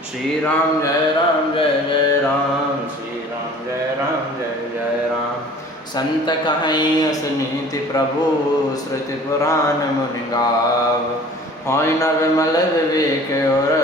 श्री राम जय जय राम, श्री राम जय जय राम। संत कहीं असनीति प्रभु, श्रुति पुराण मुनि गाव। होय न विमल विवेक और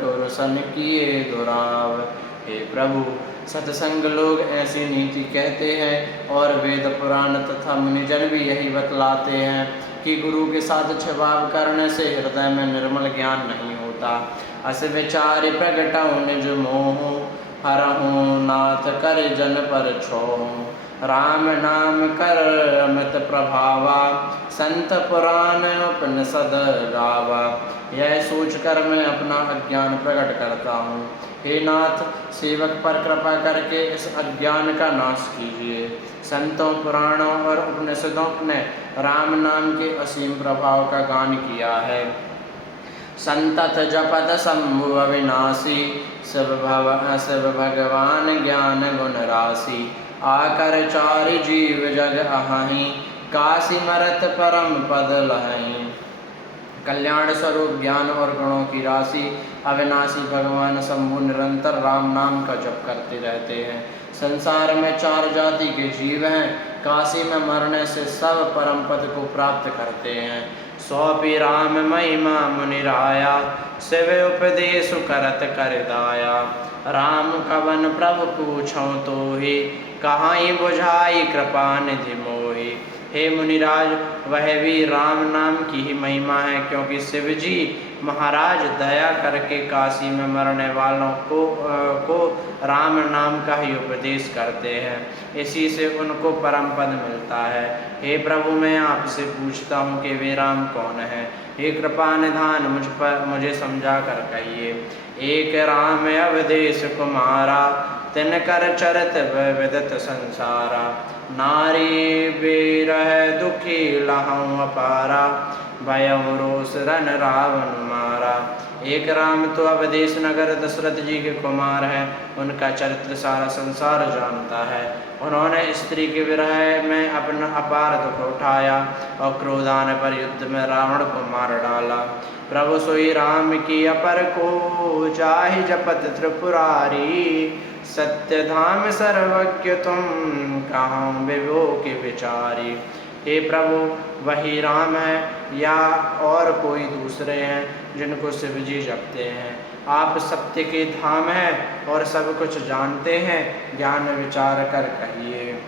कुरसन किए दुराव। हे प्रभु, सत्संग लोग ऐसी नीति कहते हैं और वेद पुराण तथा मुनिजन भी यही बतलाते हैं कि गुरु के साथ छिपाव करने से हृदय में निर्मल ज्ञान नहीं होता। अस विचारि प्रगटऊ निज मोह, हरहूँ नाथ कर जन पर छोहूँ। राम नाम कर अमित प्रभावा, संत पुराण उपनिषद गावा। यह सोच कर मैं अपना अज्ञान प्रकट करता हूँ। हे नाथ, सेवक पर कृपा करके इस अज्ञान का नाश कीजिए। संतों, पुराणों और उपनिषदों ने राम नाम के असीम प्रभाव का गान किया है। संतत जपत शंभु अविनाशी, शिव भगवान ज्ञान गुण राशि। आकर चारि जीव जग अहहीं, काशी मरत परम पद लहहीं। कल्याण स्वरूप ज्ञान और गुणों की राशि अविनाशी भगवान शंभु निरंतर राम नाम का जप करते रहते हैं। संसार में 4 जाति के जीव हैं। काशी में मरने से सब परम पद को प्राप्त करते हैं। सौंपी राम महिमा मुनि राया, शिव उपदेश करत कर दाया। राम कवन प्रभु पूछऊँ तोहि, कहाई बुझाई कृपा निधि मोहि। हे मुनिराज, वह भी राम नाम की ही महिमा है, क्योंकि शिव जी महाराज दया करके काशी में मरने वालों को राम नाम का ही उपदेश करते हैं। इसी से उनको परम पद मिलता है। हे प्रभु, मैं आपसे पूछता हूँ कि वे राम कौन है। हे कृपा निधान, मुझे समझा कर कहिए। एक राम अवधेश कुमारा, तिनकर चरित विदित संसारा। नारी बिरह दुखी लहऊँ अपारा, भयऊ रोष रन रावण मारा। एक राम तो अवधेश नगर दशरथ जी के कुमार हैं। उनका चरित्र सारा संसार जानता है। उन्होंने स्त्री के विरह में अपना अपार दुख उठाया और क्रोधान पर युद्ध में रावण को मार डाला। प्रभु सोई राम की अपर को, जाहि जपत त्रिपुरारी। सत्य धाम सर्वज्ञ तुम, कहाँ विभो के विचारी। हे प्रभु, वही राम है या और कोई दूसरे हैं जिनको शिव जी जपते हैं। आप सत्य के धाम हैं और सब कुछ जानते हैं। ज्ञान विचार कर कहिए।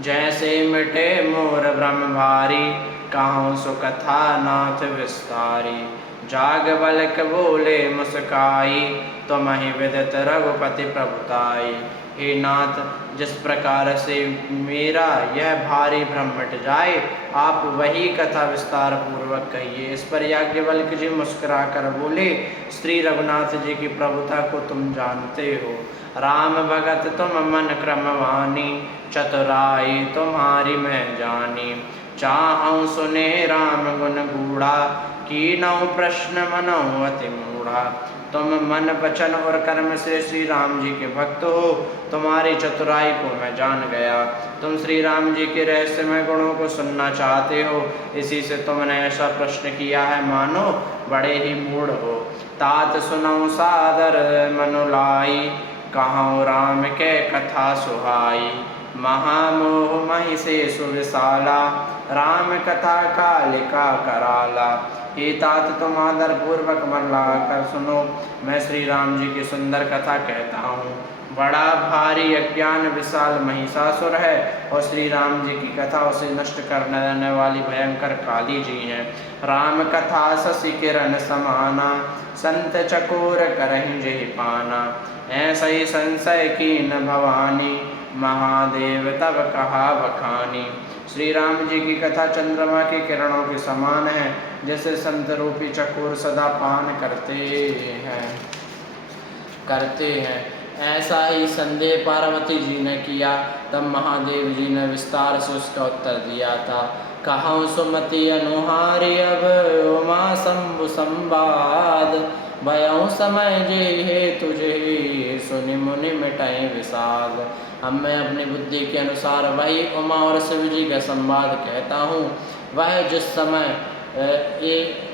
जैसे मिटे मोर ब्रह्म भारी, कहूँ सुकथा नाथ विस्तारी। जाग बलक बोले मुस्काई, तुमहि विदित रघुपति प्रभुताई। हे नाथ, जिस प्रकार से मेरा यह भारी भ्रम मिट जाए, आप वही कथा विस्तार पूर्वक कहिए। इस पर याज्ञवल्क्य जी मुस्कुरा कर बोले, श्री रघुनाथ जी की प्रभुता को तुम जानते हो। राम भगत तुम मन क्रमवानी, चतुराई तुम्हारी मैं जानी। चाहूँ सुने राम गुण गूढ़ा, कीनऊ प्रश्न मनऊ अति मूढ़ा। तुम मन वचन और कर्म से श्री राम जी के भक्त हो। तुम्हारी चतुराई को मैं जान गया। तुम श्री राम जी के रहस्यमय गुणों को सुनना चाहते हो, इसी से तुमने ऐसा प्रश्न किया है, मानो बड़े ही मूढ़ हो। तात सुनऊ सादर मनुलाई, कहूँ राम के कथा सुहाई। महामोह महि से सुविशाला, राम कथा कालिका कराला। हे तात, तुम आदर पूर्वक मन लगाकर सुनो। मैं श्री राम जी की सुंदर कथा कहता हूँ। बड़ा भारी अज्ञान विशाल महिषासुर है और श्री राम जी की कथा उसे नष्ट करने वाली भयंकर काली जी हैं। राम कथा शशि किरण समाना, संत चकोर करहिं जेहि पाना। ऐसा ही संशय कीन भवानी, महादेव तब कहा बखानी। श्री राम जी की कथा चंद्रमा की किरणों के समान है, जैसे संत रूपी चकोर सदा पान करते हैं। ऐसा ही संदेह पार्वती जी ने किया। तब महादेव जी ने विस्तार से उसका उत्तर दिया था। कहूँ सुमति अनुहारी, अब उमा शंभु संवाद। भयऊ समय जे हे तुझे, सुनि मुनि मिटाई विषाद। अब मैं अपनी बुद्धि के अनुसार वही उमा और शिव जी का संवाद कहता हूँ। वह जिस समय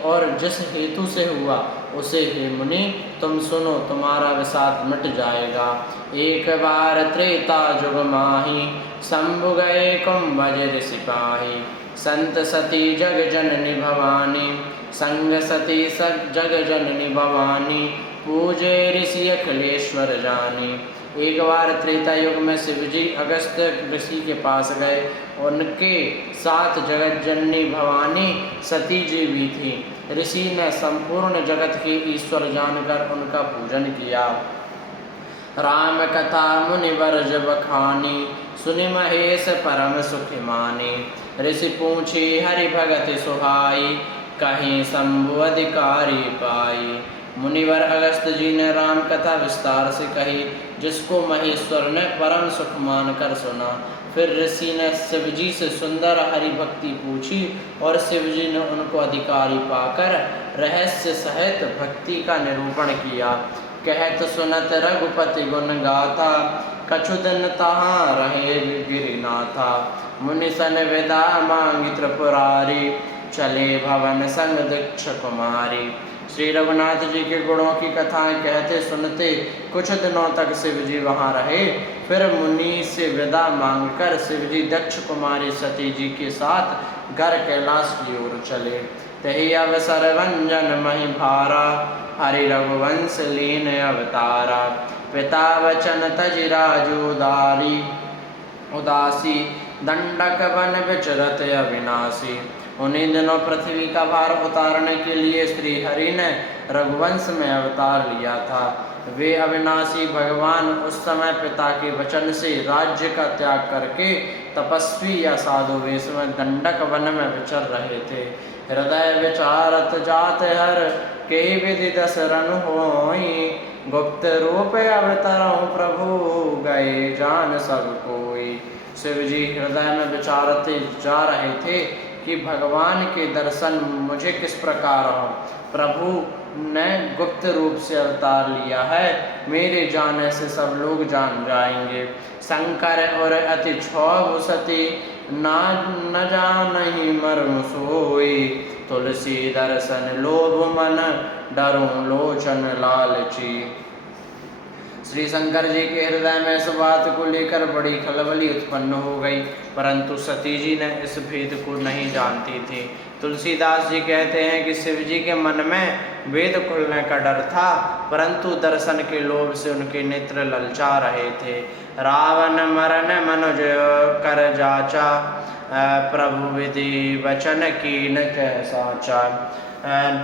और जिस हेतु से हुआ, उसे हे मुनि तुम सुनो, तुम्हारा विषाद मिट जाएगा। एक बार त्रेता जुग माही, शंभु गए कुंभज सिपाही। संत सती जग जननी भवानी, संग सती सब जग जननी भवानी। पूजे ऋषि अखिलेश्वर जानी। एक बार त्रेता युग में शिवजी अगस्त ऋषि के पास गए। उनके साथ जगत जननी भवानी सती जी भी थी। ऋषि ने संपूर्ण जगत के ईश्वर जानकर उनका पूजन किया। राम कथा मुनिवर जब खानी, सुनि महेश परम सुखी मानी। ऋषि पूछी हरि भगति सुहाई, कहीं शंभु अधिकारी पाई। मुनिवर अगस्त जी ने राम कथा विस्तार से कही, जिसको महेश्वर ने परम सुख मानकर सुना। फिर ऋषि ने शिवजी से सुंदर हरि भक्ति पूछी और शिवजी ने उनको अधिकारी पाकर रहस्य सहित भक्ति का निरूपण किया। कहत सुनत रघुपति गुण गाथा, कछु दिन तहाँ रहे गिरिनाथा। मुनि सन विदा मांगी त्रिपुरारी, चले भवन संग दक्ष कुमारी। श्री रघुनाथ जी के गुणों की कथाएं कहते सुनते कुछ दिनों तक शिवजी वहाँ रहे। फिर मुनि से विदा मांगकर शिवजी दक्ष कुमारी सती जी के साथ घर कैलाश की ओर चले। तही अवसर वंजन मही भारा, हरि रघुवंश लीन अवतारा। पिता वचन तजि राजोदारी, उदासी दंडक बन विचरत अविनाशी। उन्हीं दिनों पृथ्वी का भार उतारने के लिए श्री हरि ने रघुवंश में अवतार लिया था। वे अविनाशी भगवान उस समय पिता के वचन से राज्य का त्याग करके तपस्वी या साधु वेश में दंडक वन में विचर रहे थे। हृदय विचारत जात हर, के विधि दशरण होई। गुप्त रूप अवतरऊं प्रभु, गए जान सब कोई। शिवजी हृदय में विचारते जा रहे थे कि भगवान के दर्शन मुझे किस प्रकार हो। प्रभु ने गुप्त रूप से अवतार लिया है, मेरे जाने से सब लोग जान जाएंगे। शंकर और अति क्षोभ सती, न जानहि मर्म सोई। तुलसी दर्शन लोभ मन, डरूं लोचन लालची। श्री शंकर जी के हृदय में इस बात को लेकर बड़ी खलबली उत्पन्न हो गई, परंतु सती जी ने इस भेद को नहीं जानती थी। तुलसीदास जी कहते हैं कि शिव जी के मन में वेद खुलने का डर था, परंतु दर्शन के लोभ से उनके नेत्र ललचा रहे थे। रावण मरण मनुज कर जाचा, प्रभु विधि वचन कीन कह साचा।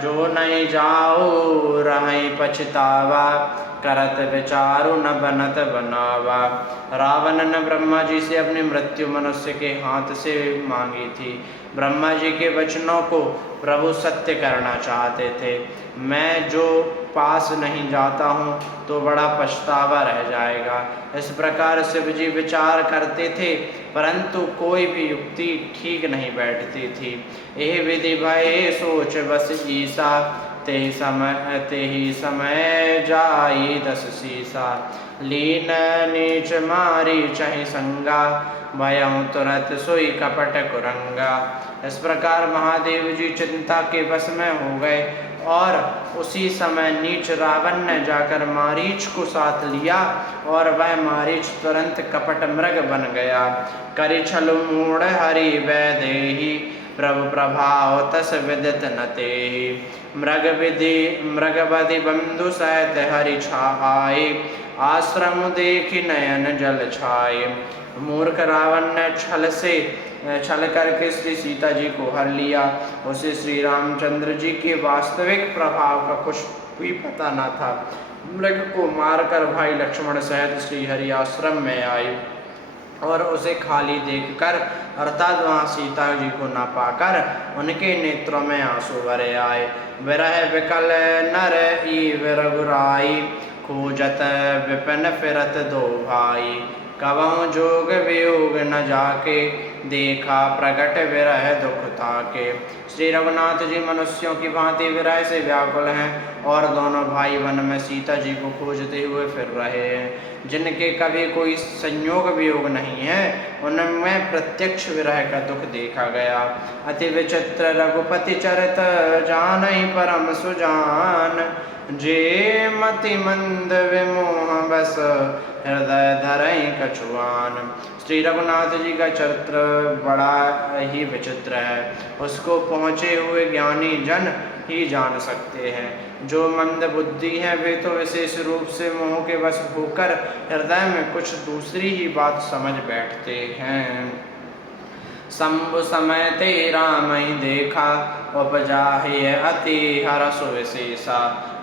जो नहीं जाओ रहि पछतावा, करत विचारु न बनत बनावा। रावण ने ब्रह्मा जी से अपनी मृत्यु मनुष्य के हाथ से मांगी थी। ब्रह्मा जी के वचनों को प्रभु सत्य करना चाहते थे। मैं जो पास नहीं जाता हूँ तो बड़ा पछतावा रह जाएगा। इस प्रकार शिव जी विचार करते थे, परंतु कोई भी युक्ति ठीक नहीं बैठती थी। यह विधि भय सोच बस ईसा, ते ही समय जाई दस सीसा। लीन नीच मारी चहि संगा, भयं तुरत सोई कपट कुरंगा। इस प्रकार महादेव जी चिंता के वश में हो गए और उसी समय नीच रावण ने जाकर मारीच को साथ लिया और वह मारीच तुरंत कपट मृग बन गया। करि छल मूढ़ हरि वैदेही, प्रभु प्रभाव तस विदित न तेहि। मृगवधि बंधु सहित हरि छाए, आश्रम देखि नयन जल छाए। मूर्ख रावण ने छल करके श्री सीता जी को हर लिया। उसे श्री रामचंद्र जी के वास्तविक प्रभाव का कुछ भी पता न था। मृग को मारकर भाई लक्ष्मण सहित श्री हरि आश्रम में आए और उसे खाली देखकर अर्थात वहाँ सीता जी को न पाकर उनके नेत्रों में आंसू भरे आए। विरह विकल नर ईव रघुराई, खोजत विपिन फिरत दो भाई। कवं जोग वियोग न जाके, देखा प्रगट विरह दुख ताके। श्री रघुनाथ जी मनुष्यों की भांति विरह से व्याकुल हैं और दोनों भाई वन में सीता जी को खोजते हुए फिर रहे हैं। जिनके कभी कोई संयोग वियोग नहीं है, उनमें प्रत्यक्ष विरह का दुख देखा गया। अति विचित्र रघुपति चरित जानहि परम सुजान, जे मति मंद विमोह बस हृदय धरई कछुआन। श्री रघुनाथ जी का चरित्र बड़ा ही विचित्र है। उसको पहुँचे हुए ज्ञानी जन ही जान सकते हैं। जो मंद बुद्धि हैं वे तो विशेष रूप से मोह के वश होकर हृदय में कुछ दूसरी ही बात समझ बैठते हैं। शंभु समय ते राम ही देखा, उपजा ही अति हरसु विशेषा।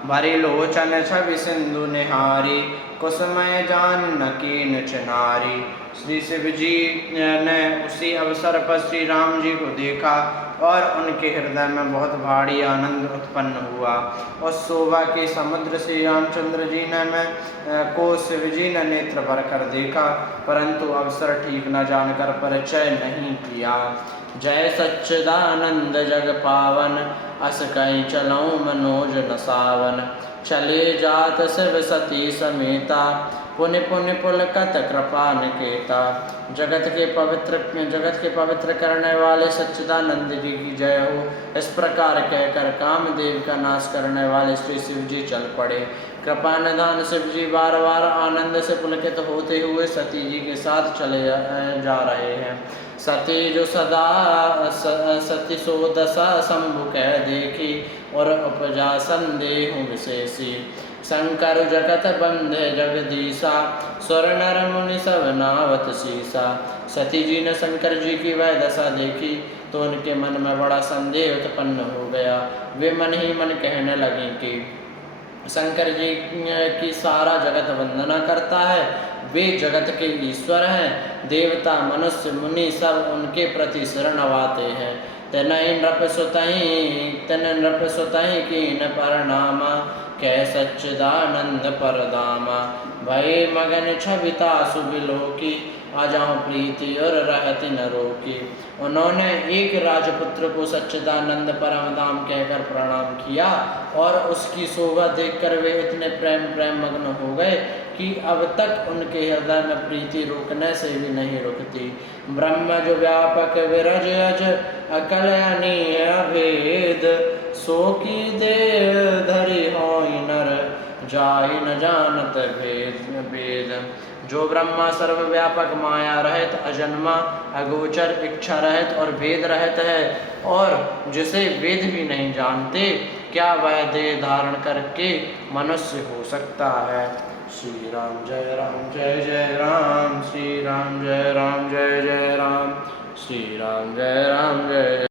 भरी लोचन छवि सिंधु निहारी, कुसमय जानकी निच नारी। श्री शिव जी ने उसी अवसर पर श्री राम जी को देखा और उनके हृदय में बहुत भारी आनंद उत्पन्न हुआ। उस शोभा के समुद्र श्री रामचंद्र जी ने को शिव जी ने नेत्र भर कर देखा, परंतु अवसर ठीक न जानकर परिचय नहीं किया। जय सच्चिदानंद जग पावन, अस कहीं चलऊँ मनोज न सावन। चले जात शिव सती समेता, पुनि पुनि पुलकत कृपा निकेता। जगत के पवित्र करने वाले सच्चिदानंद जी की जय हो। इस प्रकार कहकर कामदेव का नाश करने वाले श्री शिव जी चल पड़े। कृपा निधान शिव जी बार बार आनंद से पुलकित होते हुए सती जी के साथ चले जा रहे हैं। सती जो सदा सती सो दशा शंभु कह देखी, और उपजा संदेह विशेषी। शंकर जगत बंधे जगदीशा, स्वर नर मुनि सब नावत शीसा। सती जी ने शंकर जी की वह दशा देखी तो उनके मन में बड़ा संदेह उत्पन्न हो गया। वे मन ही मन कहने लगी कि शंकर जी की सारा जगत वंदना करता है, वे जगत के ईश्वर हैं। देवता मनुष्य मुनि सब उनके प्रति शरण आते हैं। तेन नृप सुतहि कीन परनामा, कह सच्चिदानंद परदामा। भय मगन छविता सुबिलोकी, आजाऊं प्रीति और रहती न रोकी। उन्होंने एक राजपुत्र को सच्चिदानंद परम धाम कहकर प्रणाम किया और उसकी शोभा देखकर वे इतने प्रेम मग्न हो गए कि अब तक उनके हृदय में प्रीति रोकने से भी नहीं रुकती। ब्रह्म जो व्यापक विरज अज, अकलयनी अभेद। सो की देह धरि होई नर, जाहि न जानत भेद। जो ब्रह्मा सर्वव्यापक माया रहित अजन्मा अगोचर इच्छा रहित और भेद रहित है, और जिसे वेद भी नहीं जानते, क्या वह देह धारण करके मनुष्य हो सकता है। श्री राम जय राम, श्री राम जय राम जय जय राम, श्री राम जय राम जय।